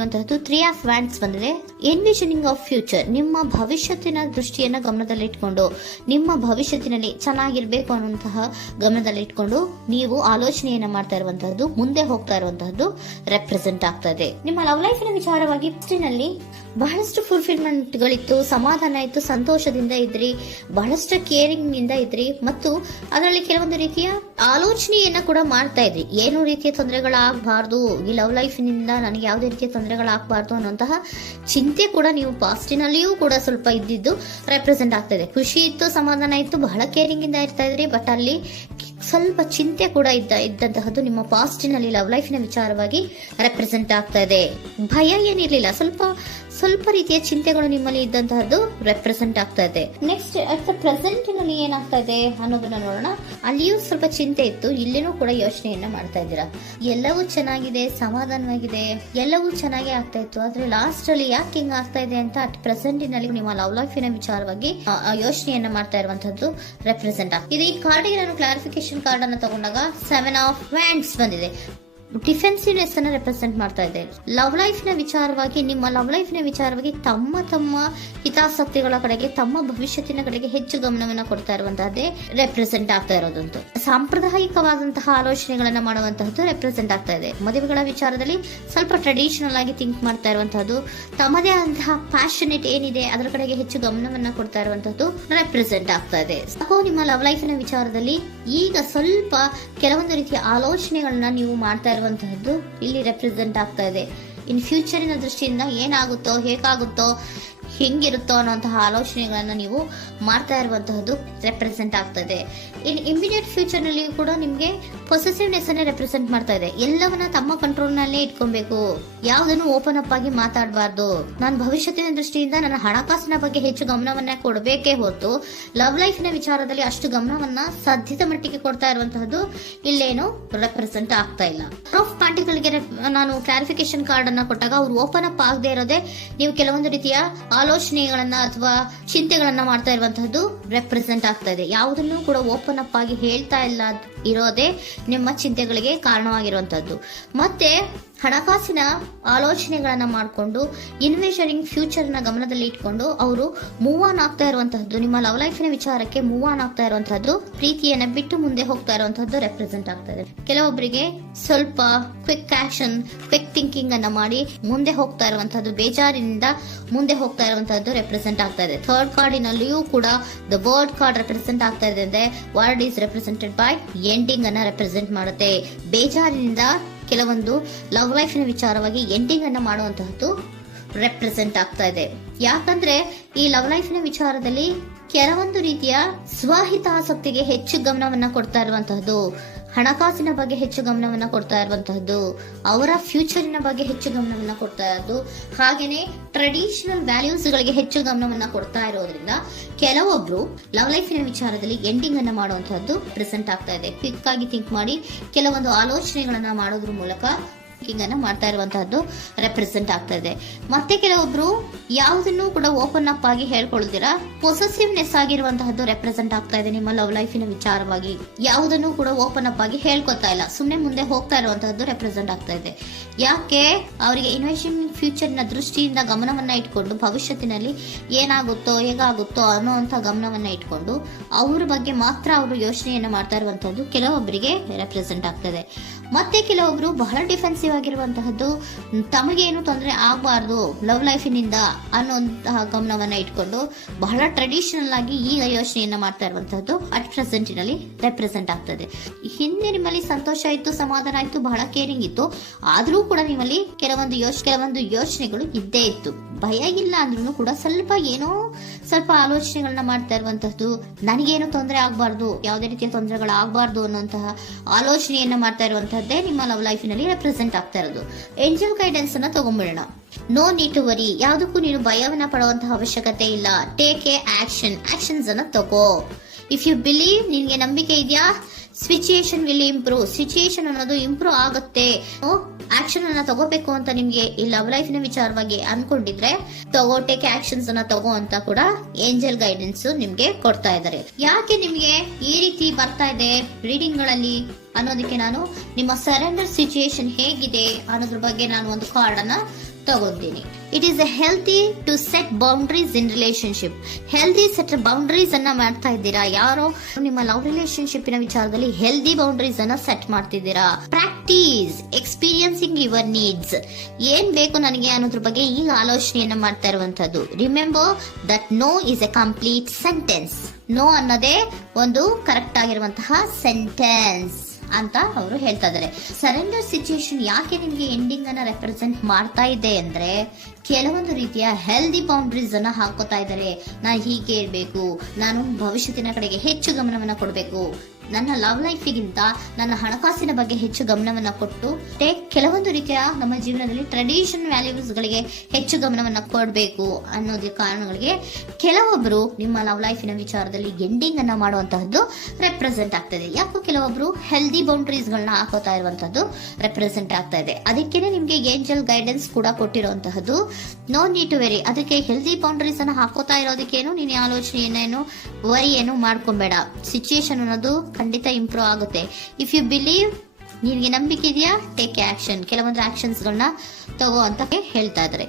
ಬಂದಿರುವಂತಹದ್ದು 3 of wands ಬಂದಿದೆ. ಎನ್ವಿಷನಿಂಗ್ of future, ನಿಮ್ಮ ಭವಿಷ್ಯತ್ತಿನ ದೃಷ್ಟಿಯನ್ನ ಗಮನದಲ್ಲಿಟ್ಕೊಂಡು, ನಿಮ್ಮ ಭವಿಷ್ಯತ್ತಿನಲ್ಲಿ ಚೆನ್ನಾಗಿರ್ಬೇಕು ಅನ್ನುವಂತಹ ಗಮನದಲ್ಲಿಟ್ಕೊಂಡು ನೀವು ಆಲೋಚನೆಯನ್ನ ಮಾಡ್ತಾ ಇರುವಂತಹದ್ದು, ಮುಂದೆ ಹೋಗ್ತಾ ಇರುವಂತಹದ್ದು ರೆಪ್ರೆಸೆಂಟ್ ಆಗ್ತಾ ಇದೆ. ನಿಮ್ಮ ಲವ್ ಲೈಫ್ ನ ವಿಚಾರವಾಗಿ ನಲ್ಲಿ ಬಹಳಷ್ಟು ಫುಲ್ಫಿಲ್ಮೆಂಟ್ ಗಳಿತ್ತು, ಸಮಾಧಾನ ಇತ್ತು, ಸಂತೋಷದಿಂದ ಇದ್ರಿ, ಬಹಳಷ್ಟು ಕೇರಿಂಗ್ ನಿಂದ ಇದ್ರಿ, ಮತ್ತು ಅದರಲ್ಲಿ ಕೆಲವೊಂದು ರೀತಿಯ ಆಲೋಚನೆಯನ್ನ ಕೂಡ ಮಾಡ್ತಾ ಇದ್ರಿ. ಏನು ರೀತಿಯ ತೊಂದರೆಗಳಾಗಬಾರ್ದು, ಈ ಲವ್ ಲೈಫ್ ನಿಂದ ನನಗೆ ಯಾವುದೇ ರೀತಿಯ ತೊಂದರೆಗಳಾಗಬಾರ್ದು ಅನ್ನುವಂತಹ ಚಿಂತೆ ಕೂಡ ನೀವು ಪಾಸ್ಟಿನಲ್ಲಿಯೂ ಕೂಡ ಸ್ವಲ್ಪ ಇದ್ದಿದ್ದು ರೆಪ್ರೆಸೆಂಟ್ ಆಗ್ತಾ ಇದೆ. ಖುಷಿ ಇತ್ತು, ಸಮಾಧಾನ ಇತ್ತು, ಬಹಳ ಕೇರಿಂಗ್ ಇಂದ ಇರ್ತಾ ಇದ್ರಿ, ಬಟ್ ಅಲ್ಲಿ ಸ್ವಲ್ಪ ಚಿಂತೆ ಕೂಡ ಇದ್ದಂತಹದ್ದು ನಿಮ್ಮ ಪಾಸ್ಟಿನಲ್ಲಿ ಲವ್ ಲೈಫ್ ನ ವಿಚಾರವಾಗಿ ರೆಪ್ರೆಸೆಂಟ್ ಆಗ್ತಾ ಇದೆ. ಭಯ ಏನಿರ್ಲಿಲ್ಲ, ಸ್ವಲ್ಪ ರೀತಿಯ ಚಿಂತೆಗಳು ನಿಮ್ಮಲ್ಲಿ ಇದ್ದಂತಹದ್ದು ರೆಪ್ರೆಸೆಂಟ್ ಆಗ್ತಾ ಇದೆ. ನೆಕ್ಸ್ಟ್ ಅಟ್ ದ ಪ್ರೆಸೆಂಟ್ ನಲ್ಲಿ ಏನಾಗ್ತಾ ಇದೆ ಅನ್ನೋದನ್ನ ನೋಡೋಣ. ಅಲ್ಲಿಯೂ ಸ್ವಲ್ಪ ಚಿಂತೆ ಇತ್ತು, ಇಲ್ಲಿನೂ ಕೂಡ ಯೋಚನೆಯನ್ನ ಮಾಡ್ತಾ ಇದ್ದೀರಾ. ಎಲ್ಲವೂ ಚೆನ್ನಾಗಿದೆ, ಸಮಾಧಾನವಾಗಿದೆ, ಎಲ್ಲವೂ ಚೆನ್ನಾಗೇ ಆಗ್ತಾ ಇತ್ತು, ಆದ್ರೆ ಲಾಸ್ಟ್ ಅಲ್ಲಿ ಯಾಕೆ ಹಿಂಗ್ ಆಗ್ತಾ ಇದೆ ಅಂತ ಅಟ್ ಪ್ರೆಸೆಂಟ್ ನಲ್ಲಿ ನಿಮ್ಮ ಲವ್ ಲೈಫಿನ ವಿಚಾರವಾಗಿ ಯೋಚನೆಯನ್ನ ಮಾಡ್ತಾ ಇರುವಂತದ್ದು ರೆಪ್ರೆಸೆಂಟ್ ಆಗ್ತದೆ. ಈ ಕಾರ್ಡಿಗೆ ನಾನು ಕ್ಲಾರಿಫಿಕೇಶನ್ ಕಾರ್ಡ್ ಅನ್ನು ತಗೊಂಡಾಗ 7 ಆಫ್ ವ್ಯಾಂಡ್ಸ್ ಬಂದಿದೆ. ಡಿಫೆನ್ಸಿವ್ನೆಸ್ ಅನ್ನ ರೆಪ್ರೆಸೆಂಟ್ ಮಾಡ್ತಾ ಇದೆ. ಲವ್ ಲೈಫ್ ನ ವಿಚಾರವಾಗಿ, ನಿಮ್ಮ ಲವ್ ಲೈಫ್ ನ ವಿಚಾರವಾಗಿ ತಮ್ಮ ಹಿತಾಸಕ್ತಿಗಳ ಕಡೆಗೆ, ತಮ್ಮ ಭವಿಷ್ಯತ್ತಿನ ಕಡೆಗೆ ಹೆಚ್ಚು ಗಮನವನ್ನ ಕೊಡ್ತಾ ಇರುವಂತಹದ್ದೇ ರೆಪ್ರೆಸೆಂಟ್ ಆಗ್ತಾ ಇರೋದಂತೂ. ಸಾಂಪ್ರದಾಯಿಕವಾದಂತಹ ಆಲೋಚನೆಗಳನ್ನ ಮಾಡುವಂತಹದ್ದು ರೆಪ್ರೆಸೆಂಟ್ ಆಗ್ತಾ ಇದೆ. ಮದುವೆಗಳ ವಿಚಾರದಲ್ಲಿ ಸ್ವಲ್ಪ ಟ್ರೆಡಿಷನಲ್ ಆಗಿ ಥಿಂಕ್ ಮಾಡ್ತಾ ಇರುವಂತಹದ್ದು, ತಮ್ಮದೇ ಆದಂತಹ ಪ್ಯಾಷನೇಟ್ ಏನಿದೆ ಅದರ ಕಡೆಗೆ ಹೆಚ್ಚು ಗಮನವನ್ನ ಕೊಡ್ತಾ ಇರುವಂತಹದ್ದು ರೆಪ್ರೆಸೆಂಟ್ ಆಗ್ತಾ ಇದೆ. ನಿಮ್ಮ ಲವ್ ಲೈಫ್ ನ ವಿಚಾರದಲ್ಲಿ ಈಗ ಸ್ವಲ್ಪ ಕೆಲವೊಂದು ರೀತಿಯ ಆಲೋಚನೆಗಳನ್ನ ನೀವು ಮಾಡ್ತಾ ಇರುವಂತಹದ್ದು ಇಲ್ಲಿ ರೆಪ್ರೆಸೆಂಟ್ ಆಗ್ತಾ ಇದೆ. ಇನ್ ಫ್ಯೂಚರಿನ ದೃಷ್ಟಿಯಿಂದ ಏನಾಗುತ್ತೋ, ಹೇಗಾಗುತ್ತೋ, ಹೆಂಗಿರುತ್ತೋ ಅನ್ನುವಂತಹ ಆಲೋಚನೆಗಳನ್ನ ನೀವು ಮಾಡ್ತಾ ಇರುವಂತಹದ್ದು ರೆಪ್ರೆಸೆಂಟ್ ಆಗ್ತದೆ. ಇನ್ ಇಮಿಡಿಯೇಟ್ ಫ್ಯೂಚರ್ ನಲ್ಲಿ ಕೂಡ ನಿಮ್ಗೆ ಪೊಸೆಸಿವ್ನೆಸ್ ಅನ್ನೇ ರೆಪ್ರೆಸೆಂಟ್ ಮಾಡ್ತಾ ಇದೆ. ಎಲ್ಲವನ್ನ ತಮ್ಮ ಕಂಟ್ರೋಲ್ ನಲ್ಲೇ ಇಟ್ಕೊಬೇಕು, ಯಾವುದನ್ನು ಓಪನ್ ಅಪ್ ಆಗಿ ಮಾತಾಡಬಾರ್ದು. ನಾನು ಭವಿಷ್ಯತ್ತಿನ ದೃಷ್ಟಿಯಿಂದ ನನ್ನ ಹಣಕಾಸಿನ ಬಗ್ಗೆ ಹೆಚ್ಚು ಗಮನವನ್ನ ಕೊಡಬೇಕೇ ಹೊರತು ಲವ್ ಲೈಫ್ ನ ವಿಚಾರದಲ್ಲಿ ಅಷ್ಟು ಗಮನವನ್ನ ಸಾಧ್ಯದ ಮಟ್ಟಿಗೆ ಕೊಡ್ತಾ ಇರುವಂತಹದ್ದು ಇಲ್ಲೇನು ರೆಪ್ರೆಸೆಂಟ್ ಆಗ್ತಾ ಇಲ್ಲ. ಆಫ್ ಪಾರ್ಟಿಗಳಿಗೆ ನಾನು ಕ್ಲಾರಿಫಿಕೇಶನ್ ಕಾರ್ಡ್ ಅನ್ನ ಕೊಟ್ಟಾಗ ಅವ್ರು ಓಪನ್ ಅಪ್ ಆಗದೆ ಇರೋದೇ ನೀವು ಕೆಲವೊಂದು ರೀತಿಯ ಆಲೋಚನೆಗಳನ್ನ ಅಥವಾ ಚಿಂತೆಗಳನ್ನ ಮಾಡ್ತಾ ಇರುವಂತಹದ್ದು ರೆಪ್ರೆಸೆಂಟ್ ಆಗ್ತಾ ಇದೆ. ಯಾವುದನ್ನು ಕೂಡ ಓಪನ್ ಅಪ್ ಆಗಿ ಹೇಳ್ತಾ ಇಲ್ಲ ಇರೋದೇ ನಿಮ್ಮ ಚಿಂತೆಗಳಿಗೆ ಕಾರಣವಾಗಿರುವಂತಹದ್ದು. ಮತ್ತೆ ಹಣಕಾಸಿನ ಆಲೋಚನೆಗಳನ್ನ ಮಾಡಿಕೊಂಡು ಇನ್ವೆಸ್ಟರಿಂಗ್ ಫ್ಯೂಚರ್ ನ ಗಮನದಲ್ಲಿ ಇಟ್ಕೊಂಡು ಅವರು ಮೂವ್ ಆನ್ ಆಗ್ತಾ ಇರುವಂತಹದ್ದು, ನಿಮ್ಮ ಲವ್ ಲೈಫಿನ ವಿಚಾರಕ್ಕೆ ಮೂವ್ ಆನ್ ಆಗ್ತಾ ಇರುವಂತಹದ್ದು, ಪ್ರೀತಿಯನ್ನ ಬಿಟ್ಟು ಮುಂದೆ ಹೋಗ್ತಾ ಇರುವಂತಹದ್ದು ರೆಪ್ರೆಸೆಂಟ್ ಆಗ್ತಾ ಇದೆ. ಕೆಲವೊಬ್ಬರಿಗೆ ಸ್ವಲ್ಪ ಕ್ವಿಕ್ ಆಕ್ಷನ್, ಕ್ವಿಕ್ ಥಿಂಕಿಂಗ್ ಅನ್ನ ಮಾಡಿ ಮುಂದೆ ಹೋಗ್ತಾ ಇರುವಂತಹದ್ದು, ಬೇಜಾರಿನಿಂದ ಮುಂದೆ ಹೋಗ್ತಾ ಇರುವಂತಹದ್ದು ರೆಪ್ರೆಸೆಂಟ್ ಆಗ್ತಾ ಇದೆ. ಥರ್ಡ್ ಕಾರ್ಡಿನಲ್ಲಿಯೂ ಕೂಡ ದ ವರ್ಡ್ ಕಾರ್ಡ್ ರೆಪ್ರೆಸೆಂಟ್ ಆಗ್ತಾ ಇದೆ. ಅಂದ್ರೆ word is represented by ending ಅನ್ನ ರೆಪ್ರೆಸೆಂಟ್ ಮಾಡುತ್ತೆ. ಬೇಜಾರಿನಿಂದ ಕೆಲವೊಂದು ಲವ್ ಲೈಫ್ ನ ವಿಚಾರವಾಗಿ ಎಂಡಿಂಗ್ ಅನ್ನ ಮಾಡುವಂತಹದ್ದು ರೆಪ್ರೆಸೆಂಟ್ ಆಗ್ತಾ ಇದೆ. ಯಾಕಂದ್ರೆ ಈ ಲವ್ ಲೈಫ್ ನ ವಿಚಾರದಲ್ಲಿ ಕೆಲವೊಂದು ರೀತಿಯ ಸ್ವಹಿತಾಸಕ್ತಿಗೆ ಹೆಚ್ಚು ಗಮನವನ್ನ ಕೊಡ್ತಾ ಇರುವಂತಹದ್ದು, ಹಣಕಾಸಿನ ಬಗ್ಗೆ ಹೆಚ್ಚು ಗಮನವನ್ನ ಕೊಡ್ತಾ ಇರುವಂತಹದ್ದು, ಅವರ ಫ್ಯೂಚರಿನ ಬಗ್ಗೆ ಹೆಚ್ಚು ಗಮನವನ್ನ ಕೊಡ್ತಾ ಇರೋದು, ಹಾಗೇನೆ ಟ್ರೆಡಿಷನಲ್ ವ್ಯಾಲ್ಯೂಸ್ ಗಳಿಗೆ ಹೆಚ್ಚು ಗಮನವನ್ನ ಕೊಡ್ತಾ ಇರೋದ್ರಿಂದ ಕೆಲವೊಬ್ರು ಲವ್ ಲೈಫಿನ ವಿಚಾರದಲ್ಲಿ ಎಂಡಿಂಗ್ ಅನ್ನ ಮಾಡುವಂತಹದ್ದು ಪ್ರೆಸೆಂಟ್ ಆಗ್ತಾ ಇದೆ. ಕ್ವಿಕ್ ಆಗಿ ಥಿಂಕ್ ಮಾಡಿ ಕೆಲವೊಂದು ಆಲೋಚನೆಗಳನ್ನ ಮಾಡೋದ್ರ ಮೂಲಕ ಅನ್ನ ಮಾಡ್ತಾ ಇರುವಂತಹದ್ದು ರೆಪ್ರೆಸೆಂಟ್ ಆಗ್ತಾ ಇದೆ. ಮತ್ತೆ ಕೆಲವೊಬ್ರು ಯಾವುದನ್ನು ಕೂಡ ಓಪನ್ ಅಪ್ ಆಗಿ ಹೇಳ್ಕೊಳ್ದಿರಾ ಪೊಸೆಸಿವ್ನೆಸ್ ಆಗಿರುವಂತಹದ್ದು ರೆಪ್ರೆಸೆಂಟ್ ಆಗ್ತಾ ಇದೆ. ನಿಮ್ಮ ಲವ್ ಲೈಫಿನ ವಿಚಾರವಾಗಿ ಯಾವುದನ್ನು ಕೂಡ ಓಪನ್ ಅಪ್ ಆಗಿ ಹೇಳ್ಕೊತಾ ಇಲ್ಲ, ಸುಮ್ಮನೆ ಮುಂದೆ ಹೋಗ್ತಾ ಇರುವಂತಹದ್ದು ರೆಪ್ರೆಸೆಂಟ್ ಆಗ್ತಾ ಇದೆ. ಯಾಕೆ ಅವರಿಗೆ ಇನ್ವೆಸ್ಟಿಂಗ್ ಫ್ಯೂಚರ್ ನ ದೃಷ್ಟಿಯಿಂದ ಗಮನವನ್ನ ಇಟ್ಕೊಂಡು ಭವಿಷ್ಯತ್ತಿನಲ್ಲಿ ಏನಾಗುತ್ತೋ, ಹೇಗಾಗುತ್ತೋ ಅನ್ನೋಂಥ ಗಮನವನ್ನ ಇಟ್ಕೊಂಡು ಅವ್ರ ಬಗ್ಗೆ ಮಾತ್ರ ಅವರು ಯೋಚನೆಯನ್ನ ಮಾಡ್ತಾ ಇರುವಂತಹದ್ದು ಕೆಲವೊಬ್ಬರಿಗೆ ರೆಪ್ರೆಸೆಂಟ್ ಆಗ್ತದೆ. ಮತ್ತೆ ಕೆಲವೊಬ್ರು ಬಹಳ ಡಿಫೆನ್ಸಿವ್ ಆಗಿರುವಂತಹದ್ದು, ತಮಗೇನು ತೊಂದರೆ ಆಗಬಾರ್ದು ಲವ್ ಲೈಫಿನಿಂದ ಅನ್ನುವಂತಹ ಗಮನವನ್ನ ಇಟ್ಕೊಂಡು ಬಹಳ ಟ್ರೆಡಿಷನಲ್ ಆಗಿ ಈಗ ಯೋಚನೆಯನ್ನ ಮಾಡ್ತಾ ಇರುವಂತಹದ್ದು ಅಟ್ ಪ್ರೆಸೆಂಟಿನಲ್ಲಿ ರೆಪ್ರೆಸೆಂಟ್ ಆಗ್ತದೆ. ಹಿಂದೆ ನಿಮ್ಮಲ್ಲಿ ಸಂತೋಷ ಇತ್ತು, ಸಮಾಧಾನ ಇತ್ತು, ಬಹಳ ಕೇರಿಂಗ್ ಇತ್ತು, ಆದ್ರೂ ಕೂಡ ನಿಮ್ಮಲ್ಲಿ ಕೆಲವೊಂದು ಯೋಚನೆಗಳು ಇದ್ದೇ ಇತ್ತು. ಭಯ ಇಲ್ಲ ಅಂದ್ರೂ ಕೂಡ ಸ್ವಲ್ಪ ಆಲೋಚನೆಗಳನ್ನ ಮಾಡ್ತಾ ಇರುವಂತಹದ್ದು, ನನಗೇನು ತೊಂದರೆ ಆಗಬಾರ್ದು, ಯಾವುದೇ ರೀತಿಯ ತೊಂದರೆಗಳು ಆಗಬಾರ್ದು ಅನ್ನುವಂತಹ ಆಲೋಚನೆಯನ್ನ ಮಾಡ್ತಾ ಇರುವಂತಹದ್ದೇ ನಿಮ್ಮ ಲವ್ ಲೈಫಿನಲ್ಲಿ ರೆಪ್ರೆಸೆಂಟ್ ಆಗ್ತಾ ಇರೋದು. ಏಂಜಲ್ ಗೈಡೆನ್ಸ್ ಅನ್ನ ತಗೊಂಡ್ಬಿಡೋಣ. ನೋ ನೀಡ್ ಟು ವರಿ, ಯಾವುದಕ್ಕೂ ನೀನು ಭಯವನ್ನ ಪಡುವಂತಹ ಅವಶ್ಯಕತೆ ಇಲ್ಲ. ಟೇಕ್ ಎ ಆಕ್ಷನ್ಸ್ ಅನ್ನ ತಗೋ. ಇಫ್ ಯು ಬಿಲೀವ್, ನಿನ್ಗೆ ನಂಬಿಕೆ ಇದೆಯಾ, ಸಿಚುಯೇಷನ್ ವಿಲ್ ಇಂಪ್ರೂವ್, ಸಿಚುಯೇಷನ್ ಅನ್ನೋದು ಇಂಪ್ರೂವ್ ಆಗುತ್ತೆ. ಆಕ್ಷನ್ ಅನ್ನ ತಗೋಬೇಕು ಅಂತ ನಿಮ್ಗೆ ಈ ಲವ್ ಲೈಫ್ ನ ವಿಚಾರವಾಗಿ ಅನ್ಕೊಂಡಿದ್ರೆ ಟೇಕ್ ಆಕ್ಷನ್ಸ್ ಅನ್ನ ತಗೋ ಅಂತ ಕೂಡ ಏಂಜಲ್ ಗೈಡೆನ್ಸ್ ನಿಮ್ಗೆ ಕೊಡ್ತಾ ಇದ್ದಾರೆ. ಯಾಕೆ ನಿಮ್ಗೆ ಈ ರೀತಿ ಬರ್ತಾ ಇದೆ ರೀಡಿಂಗ್ ಗಳಲ್ಲಿ ಅನ್ನೋದಕ್ಕೆ ನಾನು ನಿಮ್ಮ ಸರೆಂಡರ್ ಸಿಚುಯೇಷನ್ ಹೇಗಿದೆ ಅನ್ನೋದ್ರ ಬಗ್ಗೆ ನಾನು ಒಂದು ಕಾರ್ಡ್ ಅನ್ನ ತಗೊಂತೀನಿ. It is a healthy to set boundaries in relationship. Healthy set boundaries ಅನ್ನ ಮಾಡ್ತಾ ಇದ್ದೀರಾ? ಯಾರೋ ನಿಮ್ಮ ಲವ್ ರಿಲೇಶನ್ಶಿಪ್ ವಿಚಾರದಲ್ಲಿ ಹೆಲ್ದಿ ಬೌಂಡ್ರೀಸ್ ಅನ್ನ ಸೆಟ್ ಮಾಡ್ತಿದ್ದೀರಾ? Practice experiencing your needs. ಏನ್ ಬೇಕು ನನಗೆ ಅನ್ನೋದ್ರ ಬಗ್ಗೆ ಈಗ ಆಲೋಚನೆಯನ್ನ ಮಾಡ್ತಾ ಇರುವಂತದ್ದು. Remember that no is a complete sentence. No ಅನ್ನೋದೇ ಒಂದು ಕರೆಕ್ಟ್ ಆಗಿರುವಂತಹ ಸೆಂಟೆನ್ಸ್ ಅಂತ ಅವರು ಹೇಳ್ತಾ ಇದ್ದಾರೆ. ಸರೆಂಡರ್ ಸಿಚುಯೇಷನ್ ಯಾಕೆ ನಿಮ್ಗೆ ಎಂಡಿಂಗ್ ಅನ್ನ ರೆಪ್ರೆಸೆಂಟ್ ಮಾಡ್ತಾ ಇದೆ ಅಂದ್ರೆ, ಕೆಲವೊಂದು ರೀತಿಯ ಹೆಲ್ದಿ ಬೌಂಡ್ರೀಸ್ ಅನ್ನ ಹಾಕೋತಾ ಇದ್ದಾರೆ. ನಾನು ಹೀಗೆ ಇರಬೇಕು, ನಾನು ಭವಿಷ್ಯತ್ತಿನ ಕಡೆಗೆ ಹೆಚ್ಚು ಗಮನವನ್ನ ಕೊಡಬೇಕು, ನನ್ನ ಲವ್ ಲೈಫಿಗಿಂತ ನನ್ನ ಹಣಕಾಸಿನ ಬಗ್ಗೆ ಹೆಚ್ಚು ಗಮನವನ್ನ ಕೊಟ್ಟು ಕೆಲವೊಂದು ರೀತಿಯ ನಮ್ಮ ಜೀವನದಲ್ಲಿ ಟ್ರೆಡಿಷನ್ ವ್ಯಾಲ್ಯೂಸ್ ಗಳಿಗೆ ಹೆಚ್ಚು ಗಮನವನ್ನ ಕೊಡಬೇಕು ಅನ್ನೋದ್ರ ಕಾರಣಗಳಿಗೆ ಕೆಲವೊಬ್ರು ನಿಮ್ಮ ಲವ್ ಲೈಫಿನ ವಿಚಾರದಲ್ಲಿ ಎಂಡಿಂಗ್ ಅನ್ನ ಮಾಡುವಂತಹದ್ದು ರೆಪ್ರೆಸೆಂಟ್ ಆಗ್ತದೆ. ಯಾಕೋ ಕೆಲವೊಬ್ರು ಹೆಲ್ದಿ ಬೌಂಡ್ರೀಸ್ ಗಳನ್ನ ಹಾಕೋತಾ ಇರುವಂತದ್ದು ರೆಪ್ರೆಸೆಂಟ್ ಆಗ್ತಾ ಇದೆ. ಅದಕ್ಕೇನೆ ನಿಮ್ಗೆ ಏಂಜಲ್ ಗೈಡೆನ್ಸ್ ಕೂಡ ಕೊಟ್ಟಿರುವಂತಹದ್ದು. No need to worry. ಅದಕ್ಕೆ ಹೆಲ್ದಿ ಬೌಂಡ್ರೀಸ್ ಅನ್ನ ಹಾಕೋತಾ ಇರೋದಕ್ಕೇನು ನೀನು ಆಲೋಚನೆಯನ್ನೇನು ವರಿ ಏನು ಮಾಡ್ಕೊಂಬೇಡ. ಸಿಚುಯೇಷನ್ ಅನ್ನೋದು ಖಂಡಿತ ಇಂಪ್ರೂವ್ ಆಗುತ್ತೆ. ಇಫ್ ಯು ಬಿಲೀವ್, ನಿನಗೆ ನಂಬಿಕೆ ಇದೆಯಾ, ಟೇಕ್ ಆಕ್ಷನ್. ಕೆಲವೊಂದು ಆಕ್ಷನ್ಸ್ ಗಳನ್ನ ತಗೋ ಅಂತ ಹೇಳ್ತಾ ಇದ್ದಾರೆ.